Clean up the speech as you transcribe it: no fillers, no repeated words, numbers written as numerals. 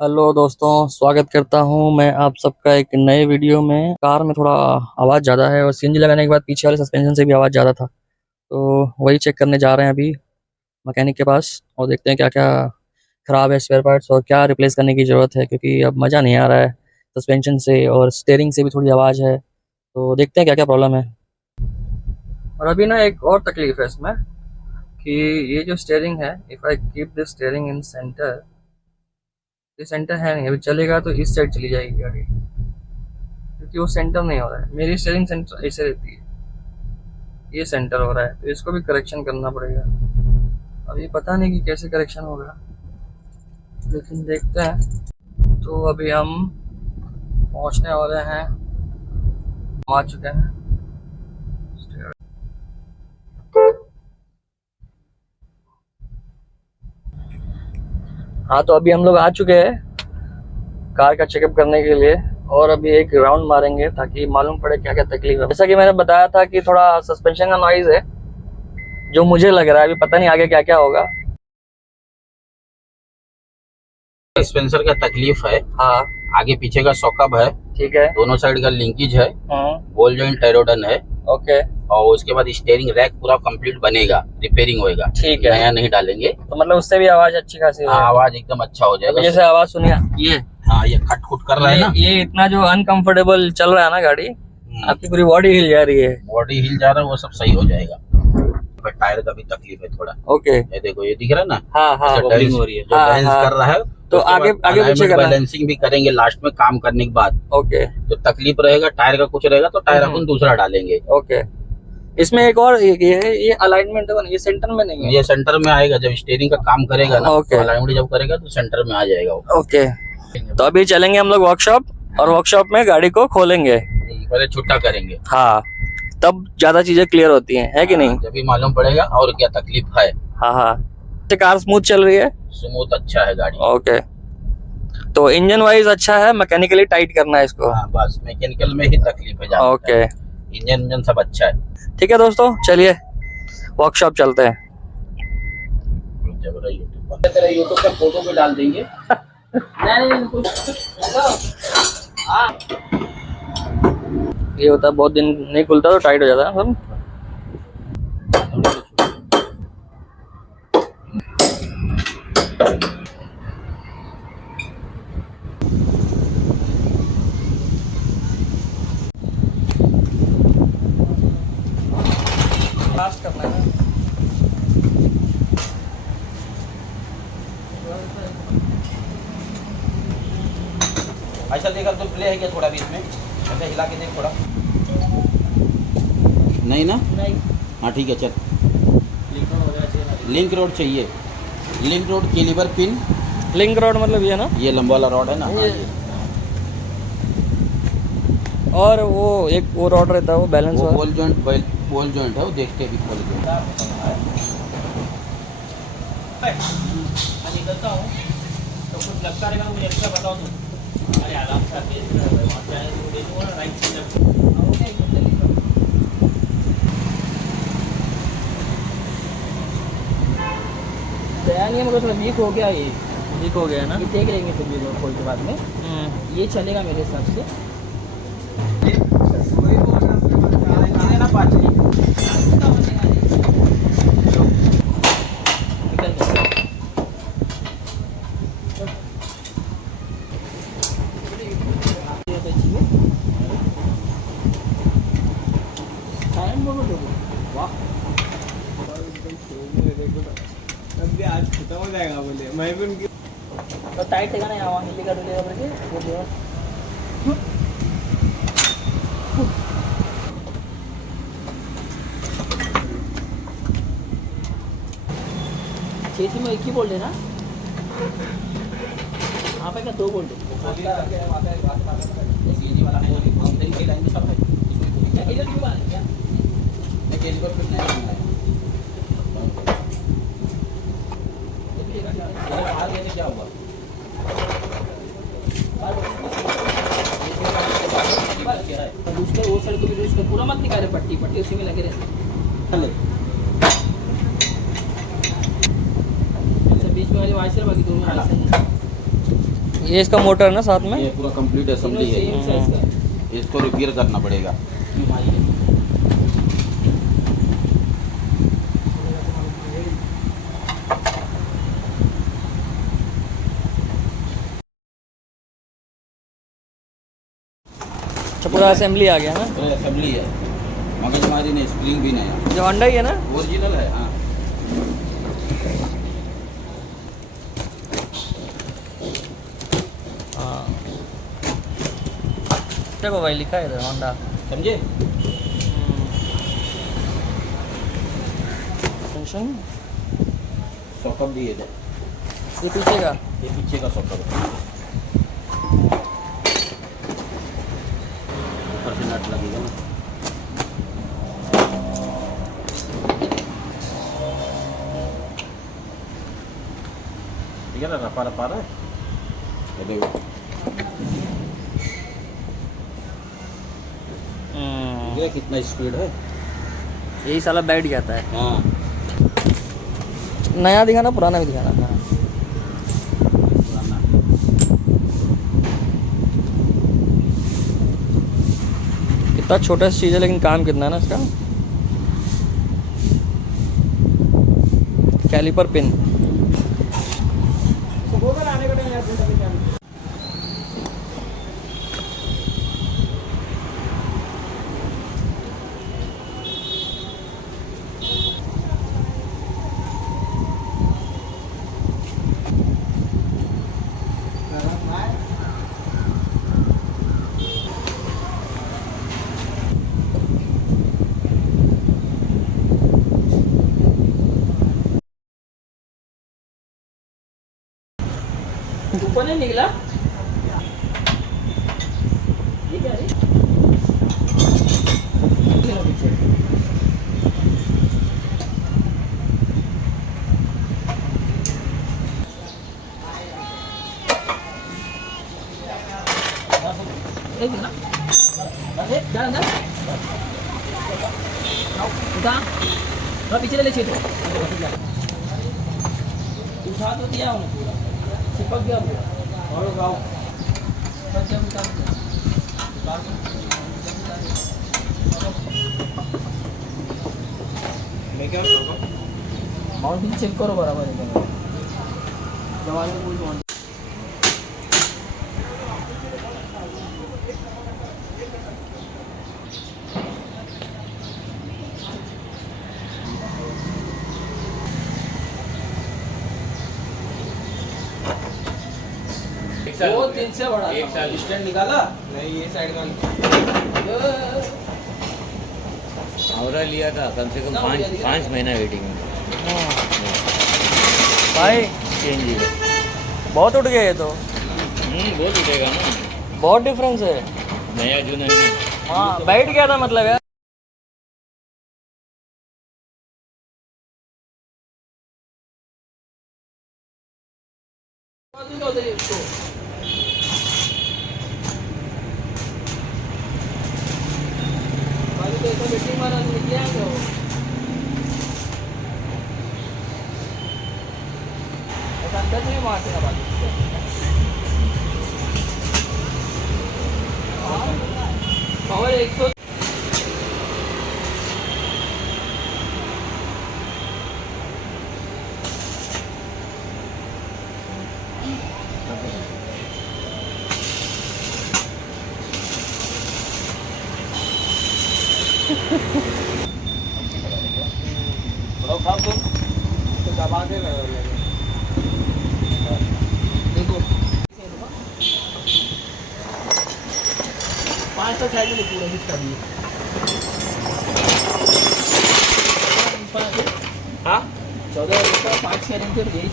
Hello दोस्तों, स्वागत करता हूं मैं आप सबका एक नए वीडियो में। कार में थोड़ा आवाज़ ज़्यादा है और सीएनजी लगाने के बाद पीछे वाले सस्पेंशन से भी आवाज़ ज़्यादा था, तो वही चेक करने जा रहे हैं अभी मैकेनिक के पास और देखते हैं क्या क्या ख़राब है स्पेयर पार्ट्स और क्या रिप्लेस करने की ज़रूरत है, क्योंकि अब मज़ा नहीं आ रहा है सस्पेंशन से और स्टीयरिंग से भी थोड़ी आवाज़ है। तो देखते हैं क्या क्या प्रॉब्लम है। और अभी ना एक और तकलीफ है इसमें कि ये जो स्टीयरिंग है, if I keep this steering in centre, ये सेंटर है नहीं, अभी चलेगा तो इस साइड चली जाएगी गाड़ी, क्योंकि वो सेंटर नहीं हो रहा है। मेरी स्टीयरिंग सेंटर ऐसे रहती है, ये सेंटर हो रहा है, तो इसको भी करेक्शन करना पड़ेगा। अब ये पता नहीं कि कैसे करेक्शन होगा, लेकिन देखते हैं। तो अभी हम पहुंचने वाले हैं, हम आ चुके हैं। हाँ, तो अभी हम लोग आ चुके हैं कार का चेकअप करने के लिए और अभी एक राउंड मारेंगे ताकि मालूम पड़े क्या क्या तकलीफ है। जैसा कि मैंने बताया था कि थोड़ा सस्पेंशन का नॉइज है जो मुझे लग रहा है, अभी पता नहीं आगे क्या क्या होगा। सस्पेंसर का तकलीफ है। हाँ, आगे पीछे का सॉकअप है, ठीक है। दोनों साइड का लिंकेज है, हाँ, बॉल जॉइंट टायरोडन है। ओके, और उसके बाद स्टीयरिंग रैक पूरा कंप्लीट बनेगा, रिपेयरिंग होएगा। ठीक है। नया नहीं डालेंगे, तो मतलब उससे भी आवाज अच्छी खासी है। आवाज एकदम अच्छा हो जाएगा। जैसे आवाज सुनिए, ये हाँ, ये खट खुट कर रहा है ना, ये इतना जो अनकंफर्टेबल चल रहा है ना गाड़ी, आपकी पूरी बॉडी हिल जा रही है। बॉडी हिल जा रहा है, वो सब सही हो जाएगा। पर टायर का भी तकलीफ है थोड़ा। ओके, ये देखो, ये दिख रहा है ना। हाँ हाँ, वॉबलिंग हो रही है, जो हाँ, बैलेंस हाँ। कर रहा है। तो आगे आगे पीछे करना है। बैलेंसिंग भी करेंगे लास्ट में काम करने के बाद। ओके, तो तकलीफ रहेगा, टायर का कुछ रहेगा तो टायर अपन दूसरा डालेंगे। ओके। इसमें एक और ये अलाइनमेंट है, ये सेंटर में नहीं है। ये सेंटर में आएगा जब स्टीयरिंग का काम करेगा ना। ओके। तो अलाइनमेंट जब करेगा तो सेंटर में आ जाएगा वो। ओके, तो अभी चलेंगे हम लोग वर्कशॉप और वर्कशॉप में गाड़ी को खोलेंगे, पहले छुट्टा करेंगे। हाँ, तब ज्यादा चीजें क्लियर होती हैं, है कि नहीं? जब भी मालूम पड़ेगा और क्या तकलीफ है। हाँ हाँ। कार स्मूथ चल रही है, स्मूथ अच्छा है गाड़ी। ओके। तो इंजन वाइज अच्छा है, मैकेनिकली टाइट करना है इसको। हाँ, बस मैकेनिकल में ही तकलीफ है ज्यादा। ओके, इंजन सब अच्छा है। ठीक है दोस्तों, चलिए वर्कशॉप चलते हैं। तेरा यूट्यूब पर फोटो भी डाल देंगे। ये होता है बहुत दिन नहीं खुलता तो टाइट हो जाता है सब। फास्ट करना है। ऐसा देखा तो प्ले है क्या थोड़ा भी इसमें, ऐसा हिला के देख थोड़ा। नहीं ना, नहीं, हाँ ठीक है चल। लिंक रोड चाहिए, link road caliper pin. Link rod मतलब ये ना, ये लंबा वाला रॉड है ना। हाँ, ये और वो एक वो रॉड रहता है वो बैलेंस वो वाला। बॉल जॉइंट है, वो देखते हैं अभी खोल के। मैं निकलता हूँ तो कुछ लगता रहेगा मुझे, अच्छा बताओ तुम। अरे आराम से आके वहाँ पे आए तो दे दूँगा ना, राइट साइड। बयान ये मगर थोड़ा वीक हो गया, ये ठीक हो गया ना। ये देख लेंगे फिर भी लोग खोल के बाद में। ये चलेगा मेरे हिसाब से। आज खत्म हो जाएगा बोले, मैं भी उनकी तो टाइट है ना, यहाँ हिलेगा डुलेगा करके वो जो चेसी में एक ही बोल्ट है ना, यहाँ पे क्या दो बोल्ट है? क्या हुआ? दूसरे वो साइड को भी उसका पूरा मत निकाले, पट्टी पट्टी उसी में लगे रहते। अच्छा, बीच में वाली वाइसर बाकी दोनों वाइसर ये इसका मोटर है ना साथ में। ये पूरा कंप्लीट असेंबली है, सेम साइज का इसको रिपेयर करना पड़ेगा। अच्छा पूरा असेंबली आ गया ना। पूरा असेंबली है, मगजमारी नहीं, स्प्रिंग भी नहीं, जो होंडा ही है ना। ओरिजिनल है। हाँ हाँ देखो भाई लिखा है इधर होंडा। समझे। टेंशन सॉकअप भी है इधर, ये पीछे का। ये पीछे का सॉकअप है, ऊपर से नट लगेगा ना। ठीक है ना, रफा रफा रहा है, ये देखो। ये कितना स्पीड है, यही साला बैठ जाता है। हाँ नया दिखाना पुराना भी दिखाना। हाँ पुराना। कितना छोटा सा चीज़ है लेकिन काम कितना है ना इसका। Caliper pin. आने का टाइम यार क्या ऊपर नहीं निकला ये क्या है पीछे एक ना जा अंदर उठा थोड़ा पीछे ले चीट उठा तो दिया हूँ पूरा चिपक गया पूरा और गाओ बस जब उतार मैं क्या करूँगा? माउंटिंग चेक करो बराबर है जवान में कोई माउंट दो तीन से बड़ा एक साल स्टैंड निकाला। नहीं, ये साइड का आवरा लिया था, कम से कम कितना हो गया दिया? 5 महीना वेटिंग में भाई चेंज ही है। बहुत उठ गया ये तो। बहुत उठेगा ना, बहुत डिफरेंस है। नया जो नहीं। हाँ बैठ गया था मतलब यार। मीटिंग वाला किया है अंदर में मारते ना बात पावर 100 तो दबा के लगा। देखो 5 तक साइड में पूरा हिट कर दिए हाँ 14 5 करेंगे तो यही